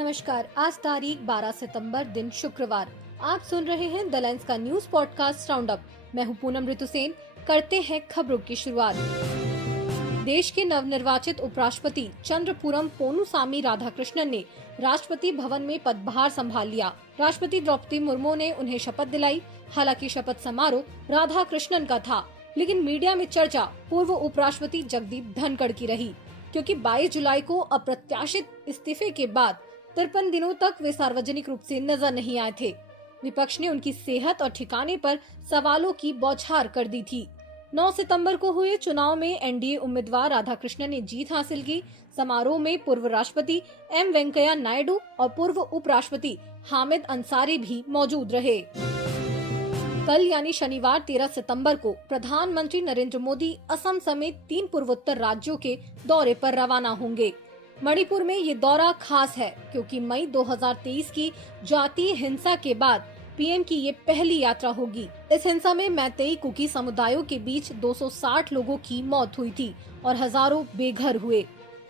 नमस्कार। आज तारीख 12 सितंबर दिन शुक्रवार। आप सुन रहे हैं द लेंस का न्यूज पॉडकास्ट राउंड अप। मैं हूं पूनम ऋतुसेन। करते हैं खबरों की शुरुआत। देश के नवनिर्वाचित उपराष्ट्रपति चंद्रपुरम पोनुसामी राधाकृष्णन ने राष्ट्रपति भवन में पदभार संभाल लिया। राष्ट्रपति द्रौपदी मुर्मू ने उन्हें शपथ दिलाई। हालांकि शपथ समारोह राधाकृष्णन का था, लेकिन मीडिया में चर्चा पूर्व उपराष्ट्रपति जगदीप धनखड़ की रही, क्योंकि 22 जुलाई को अप्रत्याशित इस्तीफे के बाद 53 दिनों तक वे सार्वजनिक रूप से नजर नहीं आए थे। विपक्ष ने उनकी सेहत और ठिकाने पर सवालों की बौछार कर दी थी। 9 सितंबर को हुए चुनाव में एनडीए उम्मीदवार राधाकृष्णन ने जीत हासिल की। समारोह में पूर्व राष्ट्रपति एम वेंकैया नायडू और पूर्व उपराष्ट्रपति हामिद अंसारी भी मौजूद रहे। कल यानी शनिवार 13 सितंबर को प्रधानमंत्री नरेंद्र मोदी असम समेत 3 पूर्वोत्तर राज्यों के दौरे पर रवाना होंगे। मणिपुर में ये दौरा खास है क्योंकि मई 2023 की जातीय हिंसा के बाद पीएम की ये पहली यात्रा होगी। इस हिंसा में मैतेई कुकी समुदायों के बीच 260 लोगों की मौत हुई थी और हजारों बेघर हुए।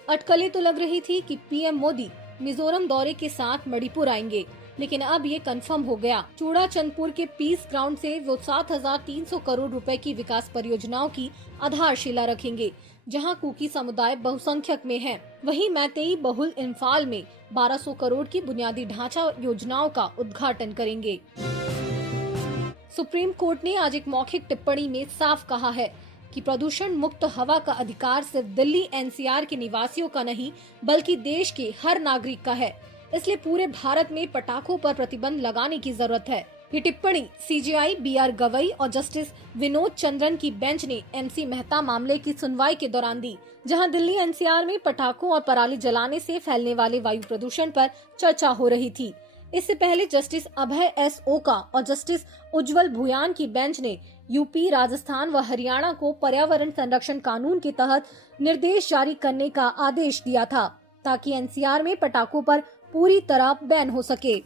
अटकलें तो लग रही थी कि पीएम मोदी मिजोरम दौरे के साथ मणिपुर आएंगे, लेकिन अब ये कंफर्म हो गया। चूड़ाचंदपुर के पीस ग्राउंड से वो 7,300 करोड़ रुपए की विकास परियोजनाओं की आधारशिला रखेंगे, जहां कुकी समुदाय बहुसंख्यक में है। वहीं मैतेई बहुल इम्फाल में 1200 करोड़ की बुनियादी ढांचा योजनाओं का उद्घाटन करेंगे। सुप्रीम कोर्ट ने आज एक मौखिक टिप्पणी में साफ कहा है कि प्रदूषण मुक्त हवा का अधिकार सिर्फ दिल्ली एनसीआर के निवासियों का नहीं, बल्कि देश के हर नागरिक का है। इसलिए पूरे भारत में पटाखों पर प्रतिबंध लगाने की जरूरत है। ये टिप्पणी सीजेआई बीआर गवई और जस्टिस विनोद चंद्रन की बेंच ने एमसी मेहता मामले की सुनवाई के दौरान दी, जहां दिल्ली एनसीआर में पटाखों और पराली जलाने से फैलने वाले वायु प्रदूषण पर चर्चा हो रही थी। इससे पहले जस्टिस अभय एस ओका और जस्टिस उज्जवल भुयान की बेंच ने यूपी, राजस्थान व हरियाणा को पर्यावरण संरक्षण कानून के तहत निर्देश जारी करने का आदेश दिया था, ताकि एनसीआर में पटाखों पर पूरी तरह बैन हो सके।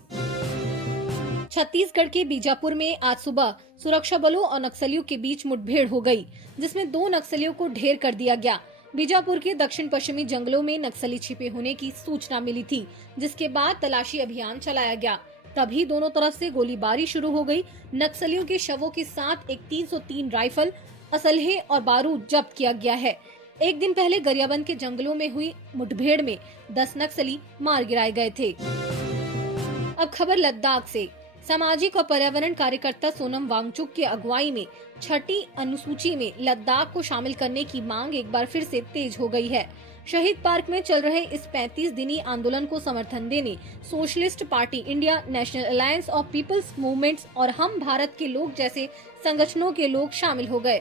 छत्तीसगढ़ के बीजापुर में आज सुबह सुरक्षा बलों और नक्सलियों के बीच मुठभेड़ हो गई, जिसमें 2 नक्सलियों को ढेर कर दिया गया। बीजापुर के दक्षिण पश्चिमी जंगलों में नक्सली छिपे होने की सूचना मिली थी, जिसके बाद तलाशी अभियान चलाया गया। तभी दोनों तरफ से गोलीबारी शुरू हो गई। नक्सलियों के शवों के साथ एक 303 राइफल, असलहे और बारूद जब्त किया गया है। एक दिन पहले गरियाबंद के जंगलों में हुई मुठभेड़ में 10 नक्सली मार गिराए गए थे। अब खबर लद्दाख से। सामाजिक और पर्यावरण कार्यकर्ता सोनम वांगचुक की अगुवाई में 6ठी अनुसूची में लद्दाख को शामिल करने की मांग एक बार फिर से तेज हो गई है। शहीद पार्क में चल रहे इस 35 दिनी आंदोलन को समर्थन देने socialist party India, national alliance of people's movements और हम भारत के लोग जैसे संगठनों के लोग शामिल हो गए।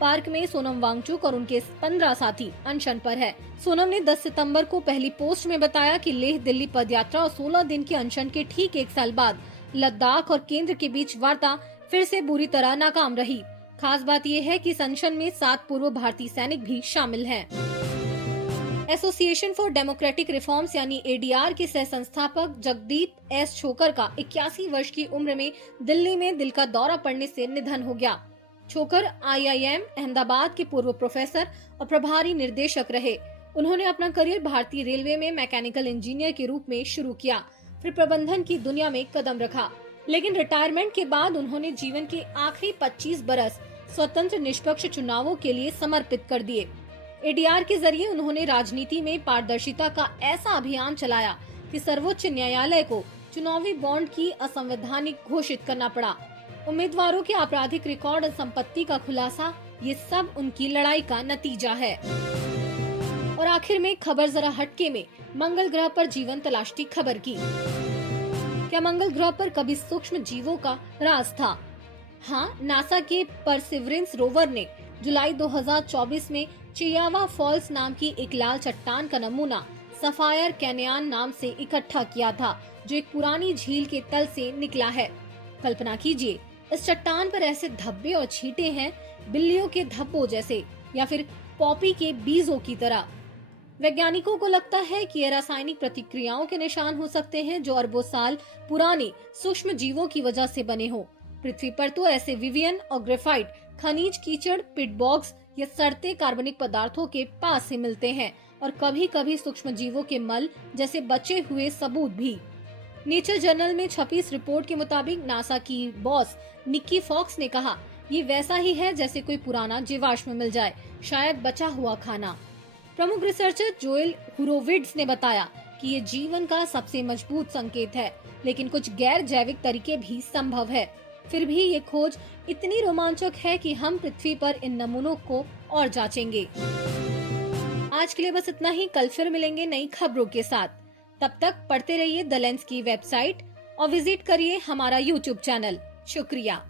पार्क में सोनम वांगचुक और उनके 15 साथी अनशन पर है। सोनम ने 10 सितंबर को पहली पोस्ट में बताया कि लेह दिल्ली पदयात्रा और 16 दिन के अनशन के ठीक एक साल बाद लद्दाख और केंद्र के बीच वार्ता फिर से बुरी तरह नाकाम रही। खास बात यह है कि इस अनशन में 7 पूर्व भारतीय सैनिक भी शामिल हैं। एसोसिएशन फॉर डेमोक्रेटिक रिफॉर्म्स यानी एडीआर के सह संस्थापक जगदीप एस छोकर का 81 वर्ष की उम्र में दिल्ली में दिल का दौरा पड़ने से निधन हो गया। छोकर आईआईएम अहमदाबाद के पूर्व प्रोफेसर और प्रभारी निर्देशक रहे। उन्होंने अपना करियर भारतीय रेलवे में मैकेनिकल इंजीनियर के रूप में शुरू किया, फिर प्रबंधन की दुनिया में कदम रखा, लेकिन रिटायरमेंट के बाद उन्होंने जीवन के आखिरी 25 बरस स्वतंत्र निष्पक्ष चुनावों के लिए समर्पित कर दिए। एडीआर के जरिए उन्होंने राजनीति में पारदर्शिता का ऐसा अभियान चलाया कि सर्वोच्च न्यायालय को चुनावी बॉन्ड की असंवैधानिक घोषित करना पड़ा। उम्मीदवारों के आपराधिक रिकॉर्ड और संपत्ति का खुलासा, ये सब उनकी लड़ाई का नतीजा है। और आखिर में खबर जरा हटके में मंगल ग्रह पर जीवन तलाशती खबर की। क्या मंगल ग्रह पर कभी सूक्ष्म जीवों का राज था? हाँ, नासा के परसिवरेंस रोवर ने जुलाई 2024 में चियावा फॉल्स नाम की एक लाल चट्टान का नमूना सफायर कैनयन नाम से इकट्ठा किया था, जो एक पुरानी झील के तल से निकला है। कल्पना कीजिए, इस चट्टान पर ऐसे धब्बे और छींटे हैं, बिल्लियों के धब्बों जैसे या फिर पॉपी के बीजों की तरह। वैज्ञानिकों को लगता है कि ये रासायनिक प्रतिक्रियाओं के निशान हो सकते हैं, जो अरबों साल पुराने सूक्ष्म जीवों की वजह से बने हो। पृथ्वी पर तो ऐसे विवियन और ग्रेफाइट खनिज, कीचड़, पिटबॉक्स या सड़ते कार्बनिक पदार्थों के पास से मिलते हैं, और कभी कभी सूक्ष्म जीवों के मल जैसे बचे हुए सबूत भी। नेचर जर्नल में छपी इस रिपोर्ट के मुताबिक नासा की बॉस निक्की फॉक्स ने कहा, ये वैसा ही है जैसे कोई पुराना जीवाश्म मिल जाए, शायद बचा हुआ खाना। प्रमुख रिसर्चर जोएल हुरोविट्ज ने बताया कि ये जीवन का सबसे मजबूत संकेत है, लेकिन कुछ गैर जैविक तरीके भी संभव है। फिर भी ये खोज इतनी रोमांचक है कि हम पृथ्वी पर इन नमूनों को और जांचेंगे। आज के लिए बस इतना ही। कल फिर मिलेंगे नई खबरों के साथ। तब तक पढ़ते रहिए द लेंस की वेबसाइट और विजिट करिए हमारा YouTube चैनल। शुक्रिया।